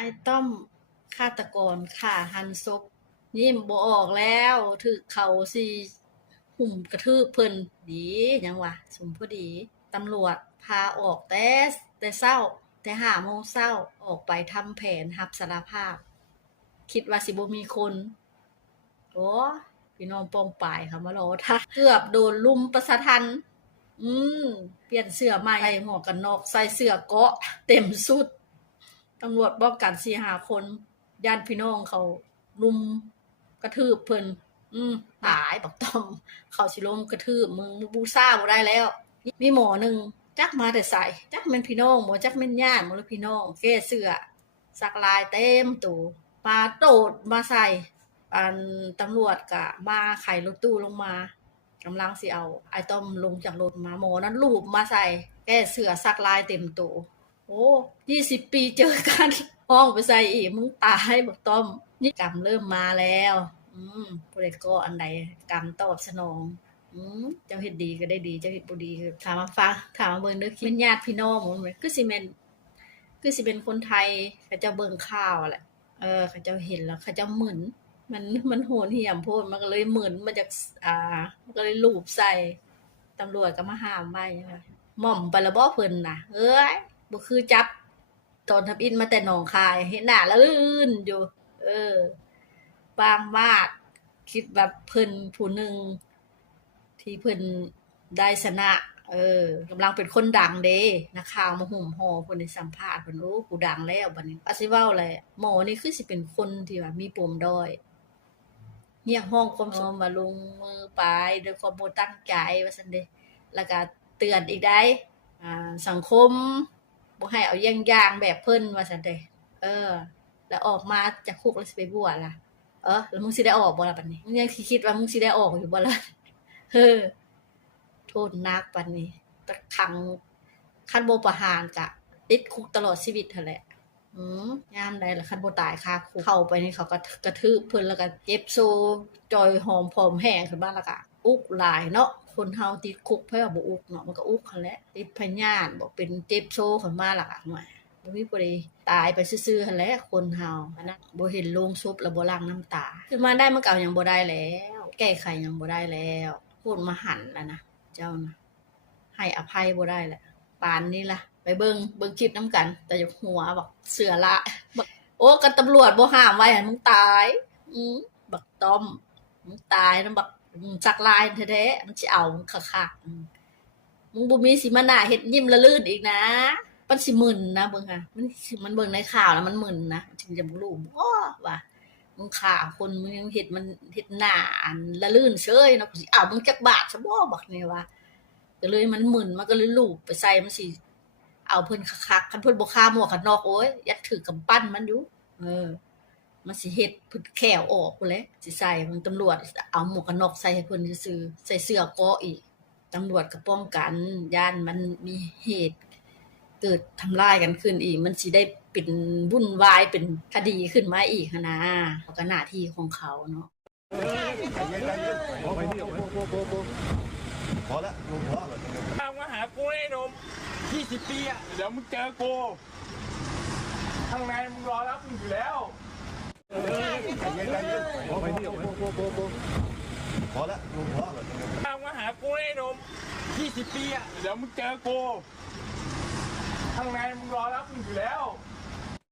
ไอ้ต้อมฆาตกรฆ่าหันศพยิ้มบ่ออกแล้วถึกเขาสิหุ่มกระทืบเพิ่นดีหยังวะสมพอดีตำรวจพาออกแต่เช้าแต่5 โมงเช้าออกไปทำแผนรับสารภาพคิดว่าสิบ่มีคนโอ้พี่น้องป้องปายค่ะมารอท่าเกือบโดนลุมประสะทันอืมเปลี่ยนเสื้อใหม่ใส่หมวกกันน็อกใส่เสื้อเกราะเต็มสุดตำรวจป้องกัน4-5 คนญาติพี่น้องเขารุมกระทืบเพิ่นตายบักต้อมเขาสิลงกระทืบมึงบูซ่าบ่ได้แล้วมีหมอหนึ่งจักมาแต่ใส่จักแม่นพี่น้องบ่จักแม่นญาติบ่หรือพี่น้องแก้เสื้อสักลายเต็มตู้ปาโตดมาใส่อันตำรวจก็มาไขรถตู้ลงมากำลังสิเอาไอ้ต้อมลงจากรถมาหมอนั้นลูบมาใส่แก้เสื้อสักลายเต็มตู้โอ้20 ปีเจอกันห้องไปใส่อีกมึงตายบักต้อมนี่กรรมเริ่มมาแล้วผู้ใดก่ออันใดกรรมตอบสนองเจ้าเฮ็ดดีก็ได้ดีเจ้าเฮ็ดบ่ดีก็ถามมาฟังถามมาเบิ่งเด้อคิดญาติพี่น้องหมดคือสิเป็นคนไทยเขาเจ้าเบิ่งข่าวแหละเขาเจ้าเห็นแล้วเขาเจ้ามึนมันโหดเหี้ยมโพดมันก็เลยมึนมันจากมันก็เลยลูบใส่ตำรวจก็มาห้ามไว้หม่อมไปแล้วบ่เพิ่นน่ะเอ้ยบ่คือจับตอนทับอินมาแต่หนองคายเห็นหน้าแล้วลื่นอยู่บางมาดคิดแบบเพิ่นผู้หนึ่งที่เพิ่นได้ชนะกำลังเป็นคนดังเด้นักข่าวมาหุ่มห่อเพิ่นได้สัมภาษณ์เพิ่นโอ้กูดังแล้วบัดนี้ว่าสิเว้าแหละหมอนี่คือสิเป็นคนที่ว่ามีปมด้อยเรียกร้องความสมว่าลงมือไปด้วยความบ่ตั้งใจว่าซั่นเด้แล้วก็เตือนอีกได้สังคมบ่ให้เอาอย่างแบบเพิ่นว่าซั่นเด้แล้วออกมาจากคุกแล้วสิไปบวชล่ะแล้วมึงสิได้ออกบ่ล่ะบัดนี้มึงยังสิคิดว่ามึงสิได้ออกอยู่บ่ล่ะโทษหนักปานนี้ตะขังคันบ่ประหารก็ติดคุกตลอดชีวิตนั่นแหละยามใดล่ะคันบ่ตายคาคุกเข้าไปนี่เขาก็กระทืบเพิ่นแล้วก็เจ็บโซจอยหอมผอมแห้งขึ้นมาแล้วก็อุกหลายเนาะคนเฮาติดคุกไผว่าบ่อุกเนาะมันก็อุกหั่นแหละติดพยาธิบ่เป็นเจ็บโซขึ้นมาล่ะหน่อยบ่มีผู้ใดตายไปซื่อๆหั่นแหละคนเฮาอันนั้นบ่เห็นโลงศพแล้วบ่ล้างน้ำตาขึ้นมาได้มันก็เอาหยังบ่ได้แล้วแก้ไขหยังบ่ได้แล้วพูดมาหั่นแล้วนะเจ้านะให้อภัยบ่ได้แหละปานนี้ล่ะไปเบิ่งคลิปนำกันแต่อย่าหัวบักเสือละบักโอ้กันตำรวจบ่ห้ามไว้ให้มึงตายบักต้อมมึงตายนำบักสักลายแท้ๆมันสิเอามึงคักๆมึงบ่มีสิมาหน้าเฮ็ดยิ้มละลื่นอีกนะมันสิมึนนะเบิ่งค่ะมันเบิ่งในข่าวแล้วมันมึนนะถึงจะบ่รู้บ่ว่ามึงฆ่าคนมึงยังเฮ็ดมันเฮ็ดหน้าอันละลื่นเฉยเนาะกูสิเอามึงจักบาทซะบ่บักนี่ว่าก็เลยมันมึนมันก็เลยลูบไปใส่มันสิเอาเพิ่นคักๆคันเพิ่นบ่ฆ่าหมวกกันน็อกโอ้ยยัดถือกำปั้นมันอยู่มันสิเฮ็ดเพิ่นแขวออกพู้นแหละสิใส่มันตำรวจเอาหมวกกันน็อกใส่ให้เพิ่นซื่อๆใส่เสื้อเกราะอีกตำรวจก็ป้องกันย้านมันมีเหตุเกิดทำร้ายกันขึ้นอีกมันสิได้เป็นวุ่นวายเป็นคดีขึ้นมาอีกหั้นนะก็หน้าที่ของเขาเนาะพอแล้วลุงพอแล้วมาหากูไอ้หนุ่ม20 ปีอ่ะเดี๋ยวมึงเจอกูข้างในมึงรอรับมึงอยู่แล้วพอแล้วลุงพอแล้วมาหากูไอ้หนุ่ม20 ปีอ่ะเดี๋ยวมึงเจอกูข้างในมึงรอรับมึงอยู่แล้ว